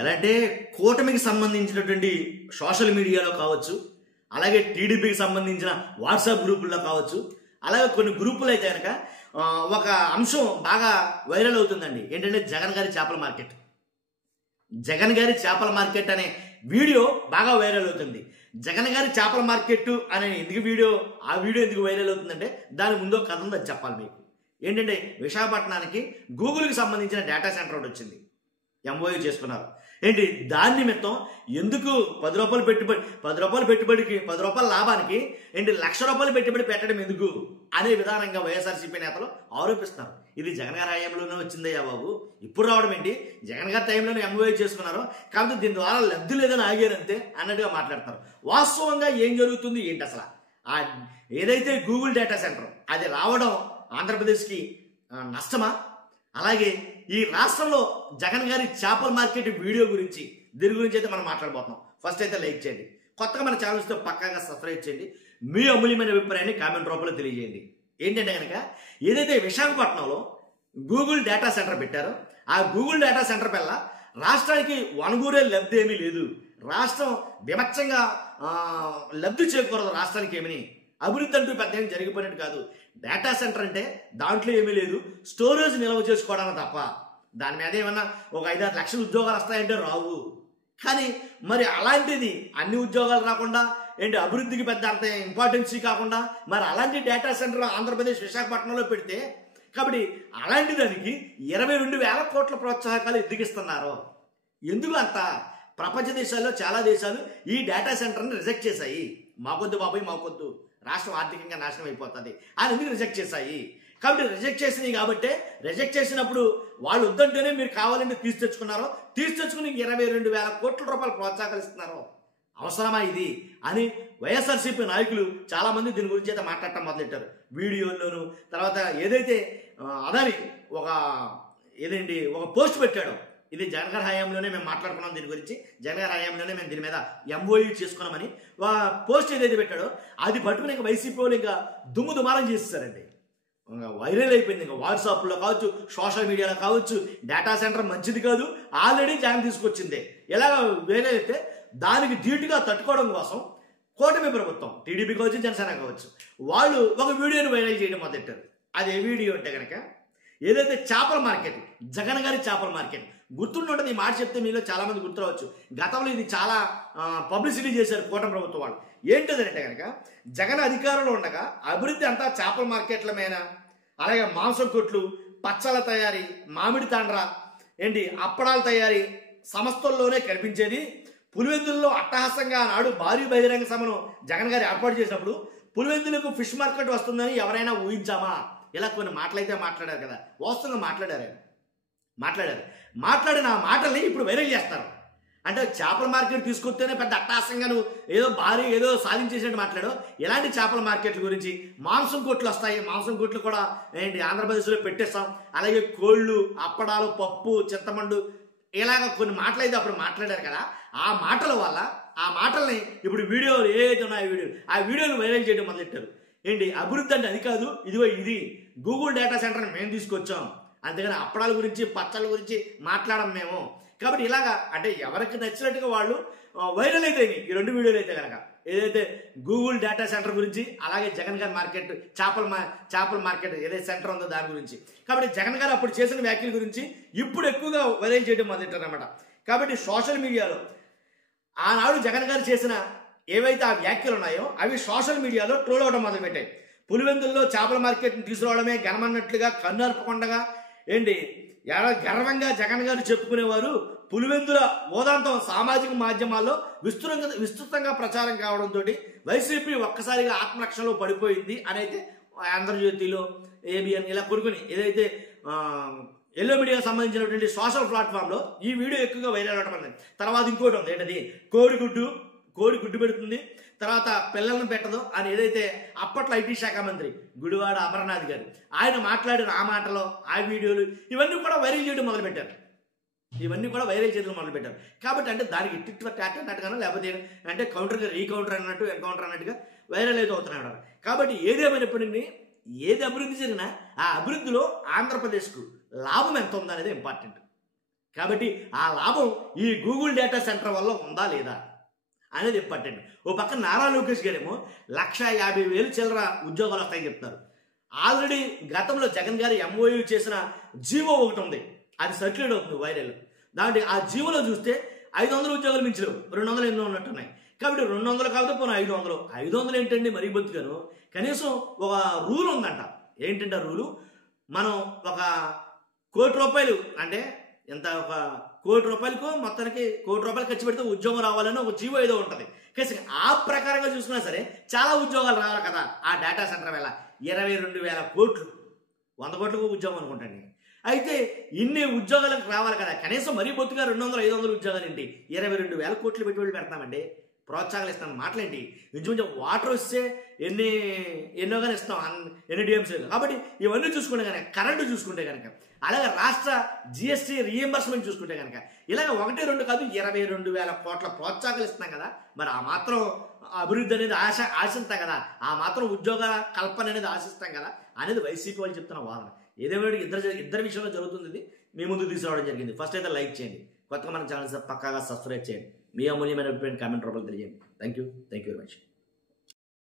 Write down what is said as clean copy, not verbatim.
ఎలా అంటే కూటమికి సంబంధించినటువంటి సోషల్ మీడియాలో కావచ్చు, అలాగే టీడీపీకి సంబంధించిన వాట్సాప్ గ్రూపుల్లో కావచ్చు, అలాగే కొన్ని గ్రూపులు అయితే కనుక ఒక అంశం బాగా వైరల్ అవుతుందండి. ఏంటంటే జగన్ గారి చేపల మార్కెట్. జగన్ గారి చేపల మార్కెట్ అనే వీడియో బాగా వైరల్ అవుతుంది. జగన్ గారి చేపల మార్కెట్ అనే ఆ వీడియో ఎందుకు వైరల్ అవుతుందంటే దాని ముందు కథ ఉంది, అది చెప్పాలి మీకు. ఏంటంటే విశాఖపట్నానికి గూగుల్కి సంబంధించిన డేటా సెంటర్ ఒకటి వచ్చింది, ఎంఓయూ చేసుకున్నారు. ఏంటి దాని నిమిత్తం ఎందుకు 10 రూపాయలు పెట్టుబడికి 10 రూపాయల లాభానికి ఏంటి ₹1,00,000 పెట్టుబడి పెట్టడం ఎందుకు అనే విధానంగా వైఎస్ఆర్సీపీ నేతలు ఆరోపిస్తున్నారు. ఇది జగన్ గారి హయాంలోనే వచ్చిందయ్యా బాబు, ఇప్పుడు రావడం ఏంటి? జగన్ గారి టైంలోనే ఎంఓయూ చేసుకున్నారు, కాబట్టి దీని ద్వారా లబ్ధి లేదని ఆగారంతే అన్నట్టుగా మాట్లాడతారు. వాస్తవంగా ఏం జరుగుతుంది ఏంటి అసలు? ఏదైతే గూగుల్ డేటా సెంటర్ అది రావడం ఆంధ్రప్రదేశ్కి నష్టమా? అలాగే ఈ రాష్ట్రంలో జగన్ గారి చేపల మార్కెట్ వీడియో గురించి దీని గురించి అయితే మనం మాట్లాడబోతున్నాం. ఫస్ట్ అయితే లైక్ చేయండి, కొత్తగా మన ఛానల్స్తో పక్కాగా సబ్స్క్రైబ్ చేయండి, మీ అమూల్యమైన అభిప్రాయాన్ని కామెంట్ రూపంలో తెలియజేయండి. ఏంటంటే కనుక ఏదైతే విశాఖపట్నంలో గూగుల్ డేటా సెంటర్ పెట్టారో ఆ గూగుల్ డేటా సెంటర్ వల్ల రాష్ట్రానికి వనగూరే లబ్ధి ఏమీ లేదు. రాష్ట్రం విమర్శంగా లబ్ధి చేకూరదు. రాష్ట్రానికి ఏమని అభివృద్ధి అంటూ పెద్ద ఏం జరిగిపోయినట్టు కాదు. డేటా సెంటర్ అంటే దాంట్లో ఏమీ లేదు, స్టోరేజ్ నిల్వ చేసుకోవడానికి తప్ప. దాని మీద ఏమన్నా ఒక 5-6 లక్షల ఉద్యోగాలు వస్తాయంటే రావు. కానీ మరి అలాంటిది అన్ని ఉద్యోగాలు రాకుండా ఏంటి అభివృద్ధికి పెద్ద అంత ఇంపార్టెన్సీ కాకుండా మరి అలాంటి డేటా సెంటర్ ఆంధ్రప్రదేశ్ విశాఖపట్నంలో పెడితే, కాబట్టి అలాంటి దానికి 22,000 కోట్ల ప్రోత్సాహకాలు ఎదిగిస్తున్నారు. ఎందుకు అంత? ప్రపంచ దేశాల్లో చాలా దేశాలు ఈ డేటా సెంటర్ని రిజెక్ట్ చేశాయి. మాకొద్దు బాబాయ్, మాకొద్దు, రాష్ట్రం ఆర్థికంగా నాశనం అయిపోతుంది అని ఎందుకు రిజెక్ట్ చేశాయి? కాబట్టి రిజెక్ట్ చేసినాయి కాబట్టి రిజెక్ట్ చేసినప్పుడు వాళ్ళు వద్దంటేనే మీరు కావాలంటే తెచ్చుకుని 22,000 కోట్ల రూపాయలు ప్రోత్సాహకాలు ఇస్తున్నారు. అవసరమా ఇది అని వైఎస్ఆర్సీపీ నాయకులు చాలా మంది దీని గురించి అయితే మాట్లాడటం మొదలెట్టారు వీడియోల్లోనూ. తర్వాత ఏదైతే అదాని ఒక పోస్ట్ పెట్టాడో, ఇది జగన్ గారి హయాంలోనే మేము మాట్లాడుకున్నాం దీని గురించి, జగన్ గారి హయాంలోనే మేము దీని మీద ఎంఓయూ చేసుకున్నామని పోస్ట్ ఏదైతే పెట్టాడో అది పట్టుకుని ఇంకా వైసీపీ వాళ్ళు ఇంకా దుమారం చేసేసారండి. వైరల్ అయిపోయింది. ఇంకా వాట్సాప్లో కావచ్చు, సోషల్ మీడియాలో కావచ్చు, డేటా సెంటర్ మంచిది కాదు, ఆల్రెడీ జగన్ తీసుకొచ్చిందే. ఎలా వైరల్ అయితే దానికి ధీటుగా తట్టుకోవడం కోసం కూటమి ప్రభుత్వం, టీడీపీ కావచ్చు, జనసేన కావచ్చు, వాళ్ళు ఒక వీడియోని వైరల్ చేయడం మొదలెట్టారు. అది ఏ వీడియో అంటే కనుక ఏదైతే చేపల మార్కెట్, జగన్ గారి చేపల మార్కెట్ గుర్తుంటుంది. ఈ మాట చెప్తే మీలో చాలా మంది గుర్తురావచ్చు. గతంలో ఇది చాలా పబ్లిసిటీ చేశారు కూటమి ప్రభుత్వం వాళ్ళు. ఏంటిదంటే కనుక జగన్ అధికారంలో ఉండగా అభివృద్ధి అంతా చేపల మార్కెట్ల మీద, అలాగే మాంసం కొట్లు, పచ్చళ్ళ తయారీ, మామిడి తాండ్ర, అప్పడాల తయారీ సంస్థల్లోనే కనిపించేది. పులివెందుల్లో అట్టహాసంగా నాడు భారీ బహిరంగ సభను జగన్ గారు ఏర్పాటు చేసినప్పుడు పులివెందులకు ఫిష్ మార్కెట్ వస్తుందని ఎవరైనా ఊహించామా? ఇలా కొన్ని మాటలైతే మాట్లాడారు కదా, వాస్తవంగా మాట్లాడిన ఆ మాటల్ని ఇప్పుడు వైరల్ చేస్తారు. అంటే చేపల మార్కెట్ తీసుకొస్తేనే పెద్ద అట్టహాసంగా నువ్వు ఏదో సాధించేసినట్టు మాట్లాడు. ఎలాంటి చేపల మార్కెట్ల గురించి? మాంసం కొట్లు వస్తాయి, మాంసం కొట్లు కూడా ఆంధ్రప్రదేశ్లో పెట్టేస్తాం. అలాగే కోళ్ళు, అప్పడాలు, పప్పు, చింతపండు, ఇలాగ కొన్ని మాటలు అయితే అప్పుడు మాట్లాడారు కదా. ఆ మాటల వల్ల ఆ మాటల్ని ఇప్పుడు వీడియోలు ఏదైతే ఉన్నాయో ఆ వీడియోలు వైరల్ చేయడం మొదలెట్టారు. అభివృద్ధి అంటే అది కాదు, ఇదిగో ఇది గూగుల్ డేటా సెంటర్ని మేము తీసుకొచ్చాం, అంతేగాని అప్పడాల గురించి పచ్చళ్ళ గురించి మాట్లాడడం మేము. కాబట్టి ఇలాగా అంటే ఎవరికి నచ్చినట్టుగా వాళ్ళు వైరల్ అయితే ఈ 2 వీడియోలు అయితే కనుక ఏదైతే గూగుల్ డేటా సెంటర్ గురించి, అలాగే జగన్ గారి మార్కెట్ చేపల మార్కెట్ ఏదైతే సెంటర్ ఉందో దాని గురించి. కాబట్టి జగన్ గారు అప్పుడు చేసిన వ్యాఖ్యల గురించి ఇప్పుడు ఎక్కువగా వైరల్ చేయడం మొదలెట్టారు అన్నమాట. కాబట్టి సోషల్ మీడియాలో ఆనాడు జగన్ గారు చేసిన ఏవైతే ఆ వ్యాఖ్యలు ఉన్నాయో అవి సోషల్ మీడియాలో ట్రోల్ అవడం మొదలుపెట్టాయి. పులివెందుల్లో చేపల మార్కెట్ని తీసుకురావడమే ఘనమన్నట్లుగా కన్నుర్పకుండగా గర్వంగా జగన్ గారు చెప్పుకునేవారు. పులివెందుల ఓదాంతం సామాజిక మాధ్యమాల్లో విస్తృతంగా ప్రచారం కావడంతో వైసీపీ ఒక్కసారిగా ఆత్మరక్షణలో పడిపోయింది అని అయితే ఆంధ్రజ్యోతిలో, ఏబిఎన్ ఇలా కొనుక్కుని ఏదైతే ఎల్లో మీడియాకి సంబంధించినటువంటి సోషల్ ప్లాట్ఫామ్లో ఈ వీడియో ఎక్కువగా వైరల్ అవడం అనేది. తర్వాత ఇంకోటి ఉంది, ఏంటది కోడి గుడ్డు పెడుతుంది, తర్వాత పిల్లలను పెట్టదు అని ఏదైతే అప్పట్లో ఐటీ శాఖ మంత్రి గుడివాడ అమర్నాథ్ గారు ఆయన మాట్లాడిన ఆ మాటలో ఆ వీడియోలు ఇవన్నీ కూడా వైరల్ చేయడం మొదలుపెట్టారు. కాబట్టి అంటే దానికి అన్నట్టుగానో లేకపోతే అంటే కౌంటర్గా రీకౌంటర్ అన్నట్టు ఎన్కౌంటర్ అన్నట్టుగా వైరల్ అయితే అవుతున్నాడు. కాబట్టి ఏదేమైనప్పటికీ ఏది అభివృద్ధి జరిగినా ఆ అభివృద్ధిలో ఆంధ్రప్రదేశ్కు లాభం ఎంత ఉందనేది ఇంపార్టెంట్. కాబట్టి ఆ లాభం ఈ గూగుల్ డేటా సెంటర్ వల్ల ఉందా లేదా అనేది ఇంపార్టెంట్. ఓ పక్కన నారా లోకేష్ గారేమో 1,50,000 చిల్లర ఉద్యోగాలు వస్తాయని చెప్తున్నారు. ఆల్రెడీ గతంలో జగన్ గారు MOU చేసిన జీవో ఒకటి ఉంది, అది సర్క్యులేట్ అవుతుంది వైరల్. దాంట్లో ఆ జీవోలో చూస్తే 500 ఉద్యోగాలు మించలేవు, 200 ఎన్నో ఉన్నట్టున్నాయి. కాబట్టి 200 కాదు పోనీ 500. 500 ఏంటండి మరీ బొత్తుగాను. కనీసం ఒక రూల్ ఉందంట. ఏంటంటే రూలు, మనం ఒక ₹1,00,00,000 అంటే ఎంత, ఒక ₹1,00,00,000 మొత్తానికి ₹1,00,00,000 ఖర్చు పెడితే ఉద్యోగం రావాలని ఒక జీవో ఏదో ఉంటుంది. కానీ ఆ ప్రకారంగా చూసుకున్నా సరే చాలా ఉద్యోగాలు రావాలి కదా ఆ డేటా సెంటర్ వల్ల. 22,000 కోట్లు, 100 కోట్లకు ఉద్యోగం అనుకుంటాండి. అయితే ఇన్ని ఉద్యోగాలకు రావాలి కదా, కనీసం మరీ బొత్తుగా 200-500 ఉద్యోగాలు ఏంటి, 22,000 కోట్లు పెట్టుబడి పెడతామండి, ప్రోత్సాహాలు ఇస్తాం. మాటలేంటి, ఇంచుమించు వాటర్ వస్తే ఎన్నోగానే ఇస్తాం, ఎన్ని DMC. కాబట్టి ఇవన్నీ చూసుకుంటే కనుక, కరెంటు చూసుకుంటే కనుక, అలాగే రాష్ట్ర GST రీఎంబర్స్మెంట్ చూసుకుంటే కనుక, ఇలాగ 1-2 కాదు 22,000 కోట్ల ప్రోత్సాహాలు ఇస్తున్నాం కదా. మరి ఆ మాత్రం అభివృద్ధి అనేది ఆశిస్తాం కదా, ఆ మాత్రం ఉద్యోగ కల్పన అనేది ఆశిస్తాం కదా అనేది వైసీపీ వాళ్ళు చెప్తున్న వాదన. ఏదేమైనా ఇద్దరి విషయంలో జరుగుతుంది. ఇది మీ ముందు తీసుకురావడం జరిగింది. ఫస్ట్ అయితే లైక్ చేయండి, కొత్తగా మన ఛానల్ పక్కాగా సబ్స్క్రైబ్ చేయండి, మీ అమూల్యమైన కామెంట్ రూపంలో తెలియజేయండి. Thank you very much.